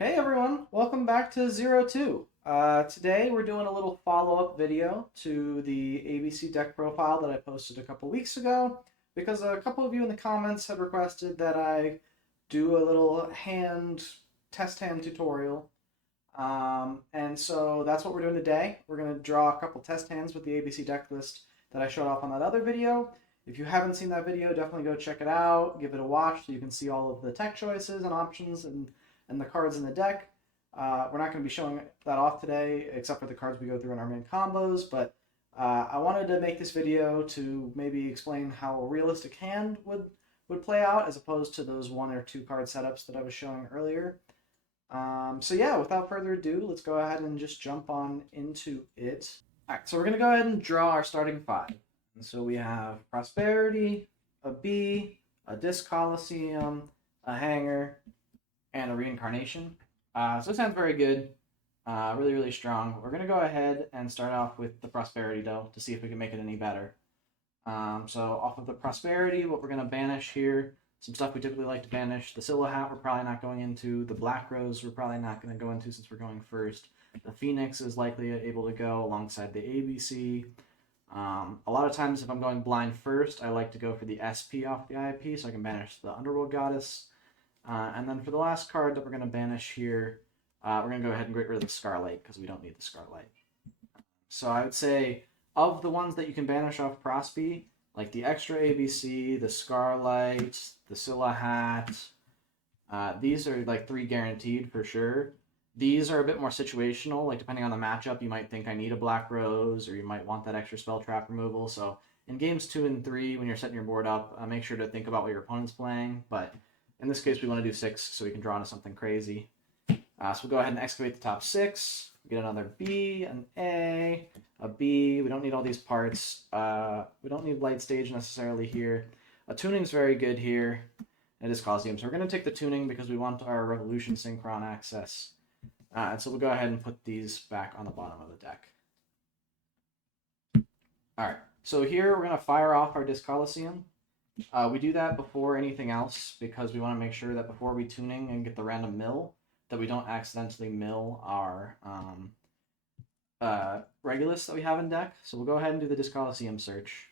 Hey everyone, welcome back to Zero Two. Today we're doing a little follow-up video to the ABC deck profile that I posted a couple weeks ago because a couple of you in the comments had requested that I do a little test hand tutorial. And so that's what we're doing today. We're going to draw a couple test hands with the ABC deck list that I showed off on that other video. If you haven't seen that video, definitely go check it out, give it a watch so you can see all of the tech choices and options and the cards in the deck. We're not going to be showing that off today, except for the cards we go through in our main combos, but I wanted to make this video to maybe explain how a realistic hand would play out as opposed to those one or two card setups that I was showing earlier. So yeah, without further ado, let's go ahead and just jump on into it. All right, so we're going to go ahead and draw our starting five. And so we have Prosperity, a B, a Disc Coliseum, a Hanger, and a Reincarnation. So this sounds very good, really, really strong. We're going to go ahead and start off with the Prosperity, though, to see if we can make it any better. So off of the Prosperity, what we're going to banish here, some stuff we typically like to banish. The Scylla Hat we're probably not going into. The Black Rose we're probably not going to go into since we're going first. The Phoenix is likely able to go alongside the ABC. A lot of times if I'm going blind first, I like to go for the SP off the IIP so I can banish the Underworld Goddess. And then for the last card that we're going to banish here, we're going to go ahead and get rid of the Scarlight because we don't need the Scarlight. So I would say of the ones that you can banish off Prosby, like the extra ABC, the Scarlight, the Scylla Hat, these are like 3 guaranteed for sure. These are a bit more situational, like depending on the matchup, you might think I need a Black Rose, or you might want that extra spell trap removal. So in games 2 and 3, when you're setting your board up, make sure to think about what your opponent's playing. But in this case, we want to do 6 so we can draw into something crazy. So we'll go ahead and excavate the top 6. Get another B, an A, a B. We don't need all these parts. We don't need light stage necessarily here. A tuning's very good here. It is Coliseum. So we're going to take the tuning because we want our Revolution Synchron access. And so we'll go ahead and put these back on the bottom of the deck. All right. So here we're going to fire off our Disc Coliseum. We do that before anything else because we want to make sure that before we tuning and get the random mill, that we don't accidentally mill our Regulus that we have in deck. So we'll go ahead and do the Disc Coliseum search.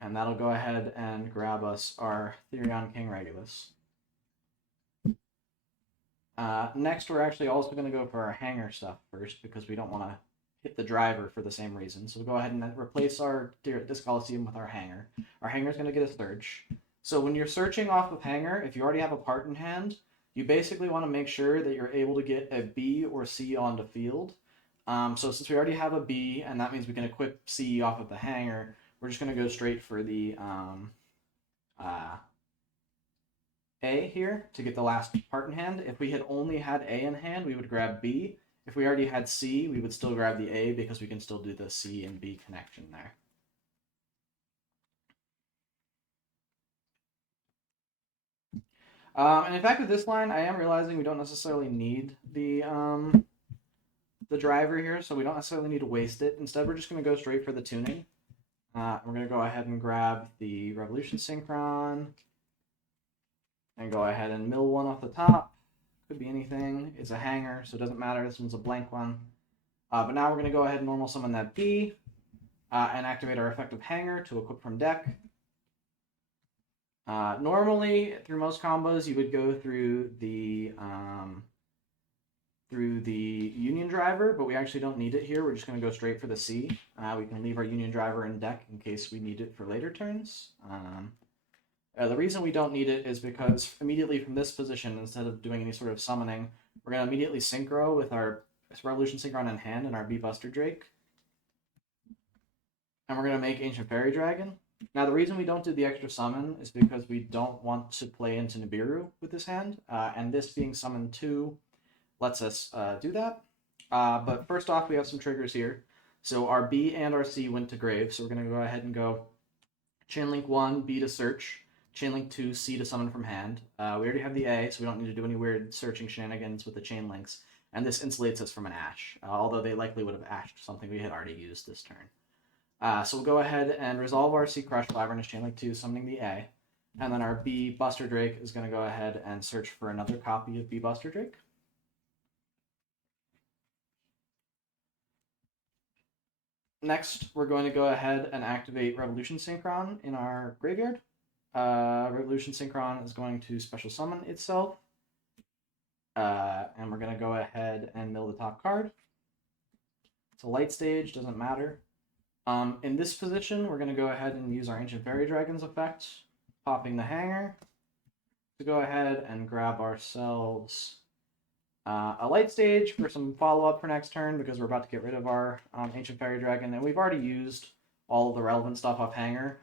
And that'll go ahead and grab us our Therion King Regulus. Next, we're actually also going to go for our Hanger stuff first because we don't want to hit the driver for the same reason. So we'll go ahead and replace our Disc Coliseum with our Hanger. Our Hanger is going to get a Surge. So when you're searching off of Hanger, if you already have a part in hand, you basically want to make sure that you're able to get a B or C onto field. So since we already have a B, and that means we can equip C off of the Hanger, we're just going to go straight for the A here to get the last part in hand. If we had only had A in hand, we would grab B. If we already had C, we would still grab the A because we can still do the C and B connection there. And in fact, with this line, I am realizing we don't necessarily need the driver here, so we don't necessarily need to waste it. Instead, we're just going to go straight for the tuning. We're going to go ahead and grab the Revolution Synchron and go ahead and mill one off the top. Could be anything. It's a Hanger, so it doesn't matter. This one's a blank one. But now we're going to go ahead and normal summon that B and activate our effective Hanger to equip from deck. Normally, through most combos, you would go through the Union Driver, but we actually don't need it here. We're just going to go straight for the C. We can leave our Union Driver in deck in case we need it for later turns. The reason we don't need it is because immediately from this position, instead of doing any sort of summoning, we're going to immediately synchro with our Revolution Synchron in hand and our B Buster Drake. And we're going to make Ancient Fairy Dragon. Now, the reason we don't do the extra summon is because we don't want to play into Nibiru with this hand, and this being summon 2 lets us do that. But first off, we have some triggers here. So our B and our C went to grave, so we're going to go ahead and go Chainlink 1, B to search, Chainlink 2, C to summon from hand. We already have the A, so we don't need to do any weird searching shenanigans with the chain links. And this insulates us from an Ash, although they likely would have ashed something we had already used this turn. So we'll go ahead and resolve our C Crush, Lavernus, Chainlink 2, summoning the A. And then our B Buster Drake is going to go ahead and search for another copy of B Buster Drake. Next, we're going to go ahead and activate Revolution Synchron in our graveyard. Revolution Synchron is going to special summon itself. And we're going to go ahead and mill the top card. It's a light stage, doesn't matter. In this position, we're going to go ahead and use our Ancient Fairy Dragons effect, popping the hanger, to go ahead and grab ourselves a light stage for some follow-up for next turn, because we're about to get rid of our Ancient Fairy Dragon, and we've already used all of the relevant stuff off hanger.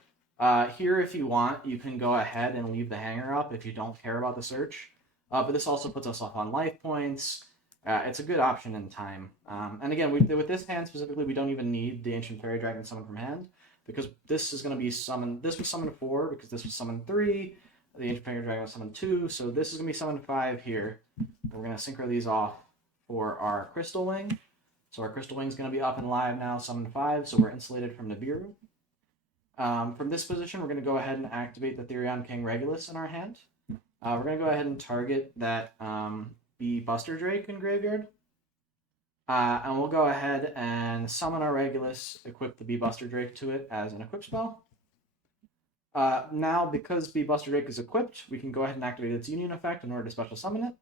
Here, if you want, you can go ahead and leave the hanger up if you don't care about the search, but this also puts us off on life points. It's a good option in time. And again, with this hand specifically, we don't even need the Ancient Fairy Dragon summoned from hand, because this is going to be summoned. This was summoned 4, because this was summoned 3. The Ancient Fairy Dragon was summoned 2, so this is going to be summoned 5 here. We're going to synchro these off for our Crystal Wing. So our Crystal Wing is going to be up and live now, summoned 5, so we're insulated from Nibiru. From this position, we're going to go ahead and activate the Therion King Regulus in our hand. We're going to go ahead and target that B Buster Drake in graveyard. And we'll go ahead and summon our Regulus, equip the B Buster Drake to it as an equip spell. Now, because B Buster Drake is equipped, we can go ahead and activate its Union effect in order to special summon it.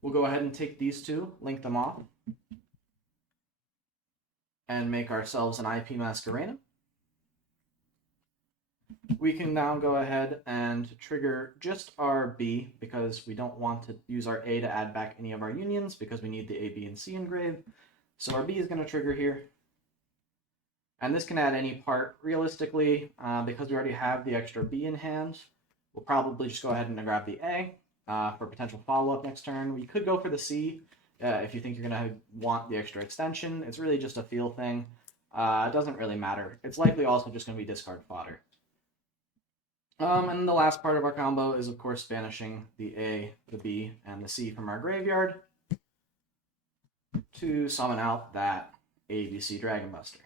We'll go ahead and take these two, link them off, and make ourselves an IP Masquerena. We can now go ahead and trigger just our B, because we don't want to use our A to add back any of our unions, because we need the A, B, and C engraved. So our B is going to trigger here. And this can add any part. Realistically, because we already have the extra B in hand, we'll probably just go ahead and grab the A for potential follow-up next turn. We could go for the C if you think you're going to want the extra extension. It's really just a feel thing. It doesn't really matter. It's likely also just going to be discard fodder. And the last part of our combo is, of course, banishing the A, the B, and the C from our graveyard to summon out that ABC Dragon Buster.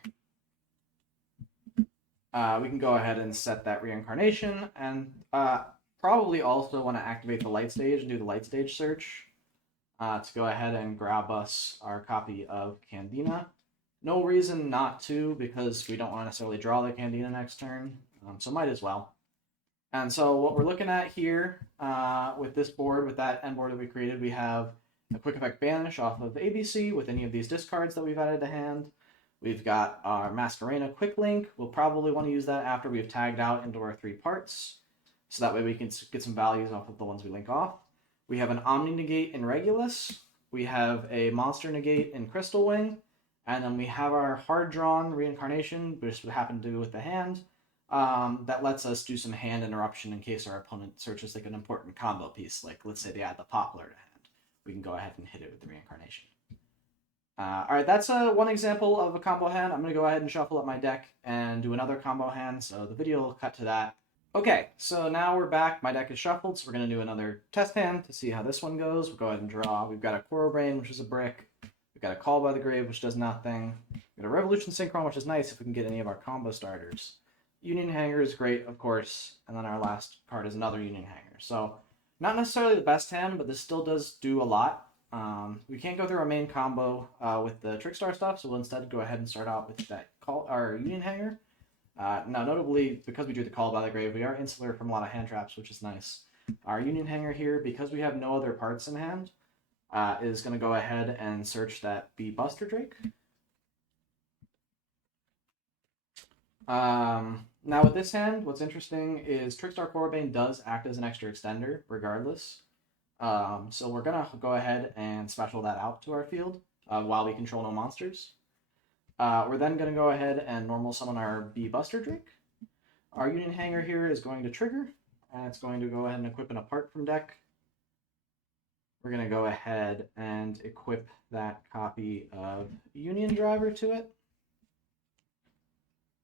We can go ahead and set that reincarnation, and probably also want to activate the light stage and do the light stage search to go ahead and grab us our copy of Candina. No reason not to, because we don't want to necessarily draw the Candina next turn, so might as well. And so what we're looking at here with this board, with that end board that we created, we have a quick effect banish off of ABC with any of these discards that we've added to hand. We've got our Masquerena quick link. We'll probably want to use that after we've tagged out into our 3 parts, so that way we can get some values off of the ones we link off. We have an Omni Negate in Regulus. We have a Monster Negate in Crystal Wing. And then we have our hard drawn reincarnation, which would happen to do with the hand. That lets us do some hand interruption in case our opponent searches like an important combo piece, like let's say they add the Poplar to hand. We can go ahead and hit it with the reincarnation. Alright, that's one example of a combo hand. I'm going to go ahead and shuffle up my deck and do another combo hand, so the video will cut to that. Okay, so now we're back. My deck is shuffled, so we're going to do another test hand to see how this one goes. We'll go ahead and draw. We've got a Coral Brain, which is a brick. We've got a Call by the Grave, which does nothing. We've got a Revolution Synchron, which is nice if we can get any of our combo starters. Union Hanger is great, of course, and then our last card is another Union Hanger. So, not necessarily the best hand, but this still does do a lot. We can't go through our main combo with the Trickstar stuff, so we'll instead go ahead and start out with that our Union Hanger. Now, notably, because we drew the Call by the Grave, we are insular from a lot of hand traps, which is nice. Our Union Hanger here, because we have no other parts in hand, is going to go ahead and search that B Buster Drake. Now with this hand, what's interesting is Trickstar Corbane does act as an extra extender, regardless. So we're going to go ahead and special that out to our field while we control no monsters. We're then going to go ahead and normal summon our B Buster Drake. Our Union Hanger here is going to trigger, and it's going to go ahead and equip an apart from deck. We're going to go ahead and equip that copy of Union Driver to it.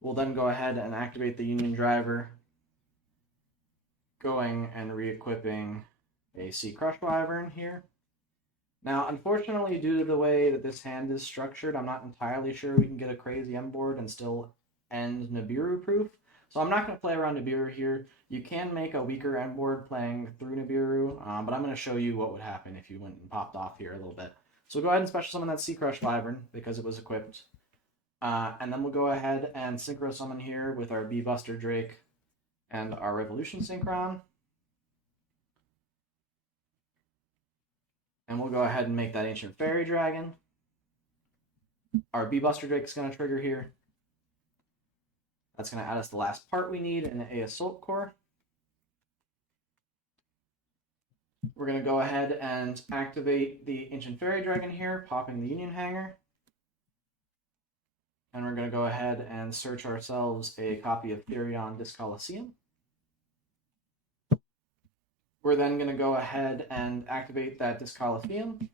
We'll then go ahead and activate the Union Driver, going and re-equipping a Sea Crush Wyvern here. Now, unfortunately, due to the way that this hand is structured, I'm not entirely sure we can get a crazy M board and still end Nibiru proof. So I'm not going to play around Nibiru here. You can make a weaker end board playing through Nibiru, but I'm going to show you what would happen if you went and popped off here a little bit. So go ahead and special summon that Sea Crush Wyvern because it was equipped. And then we'll go ahead and synchro summon here with our Bee Buster Drake and our Revolution Synchron. And we'll go ahead and make that Ancient Fairy Dragon. Our Bee Buster Drake is going to trigger here. That's going to add us the last part we need in a Assault Core. We're going to go ahead and activate the Ancient Fairy Dragon here, popping the Union Hanger. And we're going to go ahead and search ourselves a copy of Therion Discoliseum. We're then going to go ahead and activate that Discoliseum.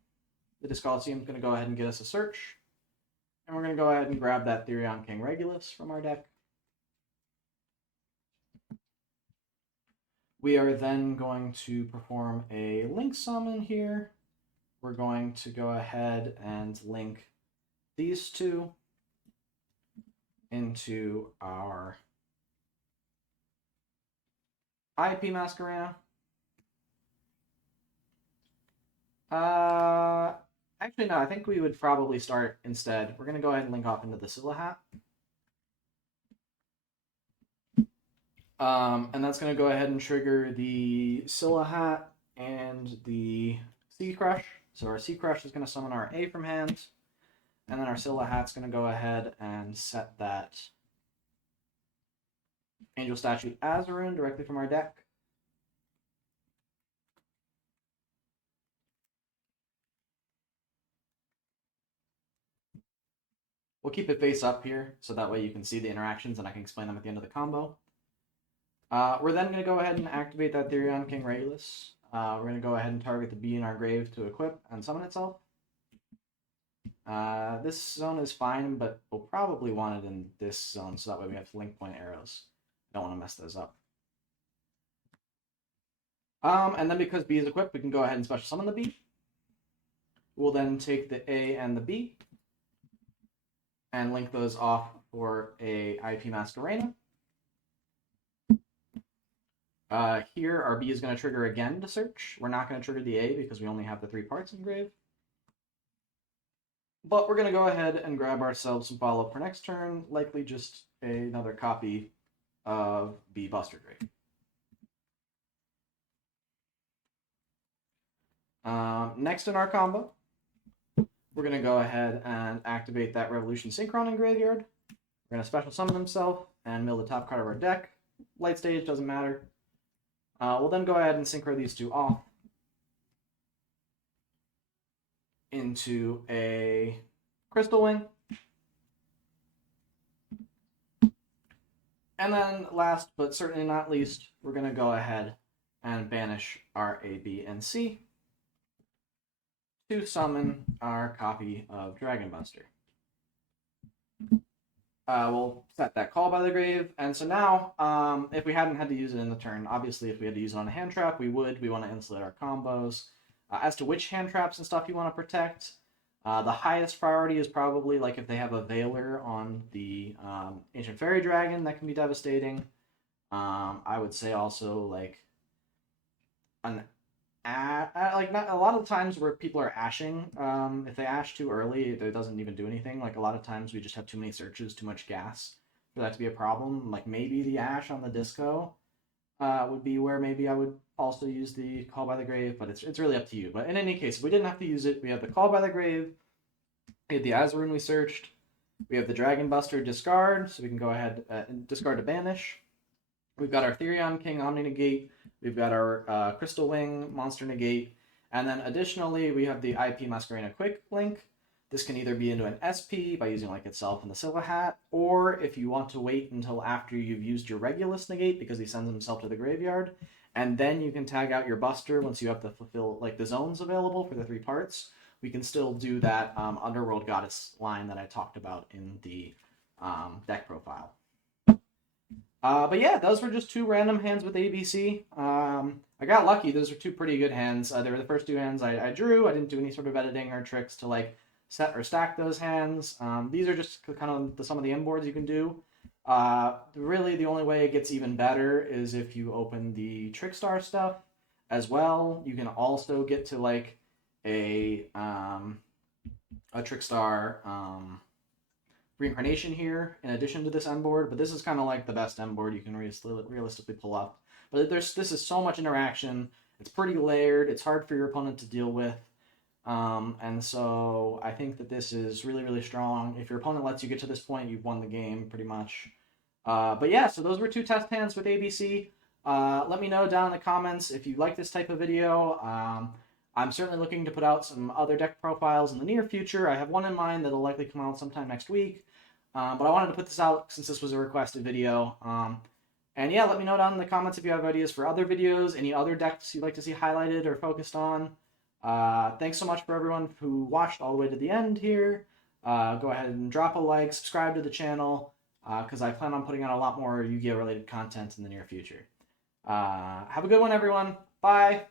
The Discoliseum is going to go ahead and get us a search. And we're going to go ahead and grab that Therion King Regulus from our deck. We are then going to perform a link summon here. We're going to go ahead and link these two into our IP Masquerena. Actually, no, I think we would probably start instead. We're going to go ahead and link off into the Scylla Hat. And that's going to go ahead and trigger the Scylla Hat and the Sea Crush. So our Sea Crush is going to summon our A from hand. And then our Scylla Hat's going to go ahead and set that Angel Statue Azarun directly from our deck. We'll keep it face up here, so that way you can see the interactions and I can explain them at the end of the combo. We're then going to go ahead and activate that Therion King Regulus. We're going to go ahead and target the bee in our grave to equip and summon itself. This zone is fine, but we'll probably want it in this zone, so that way we have link point arrows. Don't want to mess those up. And then because B is equipped, we can go ahead and special summon the B. We'll then take the A and the B and link those off for a IP Masquerena. Here, our B is going to trigger again to search. We're not going to trigger the A because we only have the 3 parts engraved. But we're going to go ahead and grab ourselves some follow-up for next turn, likely just another copy of Bee Buster Drake. Next in our combo, we're going to go ahead and activate that Revolution Synchron in Graveyard. We're going to special summon himself and mill the top card of our deck. Light stage, doesn't matter. We'll then go ahead and synchro these two off into a Crystal Wing. And then last but certainly not least, we're going to go ahead and banish our A, B, and C to summon our copy of Dragon Buster. We'll set that Call by the Grave, and so now, if we hadn't had to use it in the turn, obviously if we had to use it on a hand trap, we would. We want to insulate our combos. As to which hand traps and stuff you want to protect, the highest priority is probably like if they have a Veiler on the Ancient Fairy Dragon, that can be devastating. I would say also like not a lot of times where people are ashing, if they ash too early, it doesn't even do anything. Like a lot of times we just have too many searches, too much gas for that to be a problem. Like maybe the ash on the disco would be where maybe I would also use the Call by the Grave, but it's really up to you. But in any case, if we didn't have to use it, we have the Call by the Grave, we have the Azarun we searched, we have the Dragon Buster discard, so we can go ahead and discard to banish. We've got our Therion King Omni Negate, we've got our Crystal Wing Monster Negate, and then additionally we have the IP Masquerena Quick Link. This can either be into an SP by using like itself and the Scylla Hat, or if you want to wait until after you've used your Regulus Negate because he sends himself to the graveyard, and then you can tag out your Buster once you have to fulfill like the zones available for the 3 parts. We can still do that Underworld Goddess line that I talked about in the deck profile. But yeah, those were just 2 random hands with ABC. I got lucky. Those were 2 pretty good hands. They were the first 2 hands I drew. I didn't do any sort of editing or tricks to like set or stack those hands. These are just kind of some of the inboards you can do. Really, the only way it gets even better is if you open the Trickstar stuff as well. You can also get to like a um, a Trickstar reincarnation here in addition to this end board, but this is kind of like the best end board you can realistically pull up. But this is so much interaction. It's pretty layered. It's hard for your opponent to deal with. And so I think that this is really, really strong. If your opponent lets you get to this point, you've won the game pretty much. But yeah, so those were 2 test hands with ABC. Let me know down in the comments if you like this type of video. I'm certainly looking to put out some other deck profiles in the near future. I have one in mind that'll likely come out sometime next week. But I wanted to put this out since this was a requested video. And yeah, let me know down in the comments if you have ideas for other videos, any other decks you'd like to see highlighted or focused on. Thanks so much for everyone who watched all the way to the end here. Go ahead and drop a like, subscribe to the channel, because I plan on putting out a lot more Yu-Gi-Oh! Related content in the near future. Have a good one, everyone. Bye!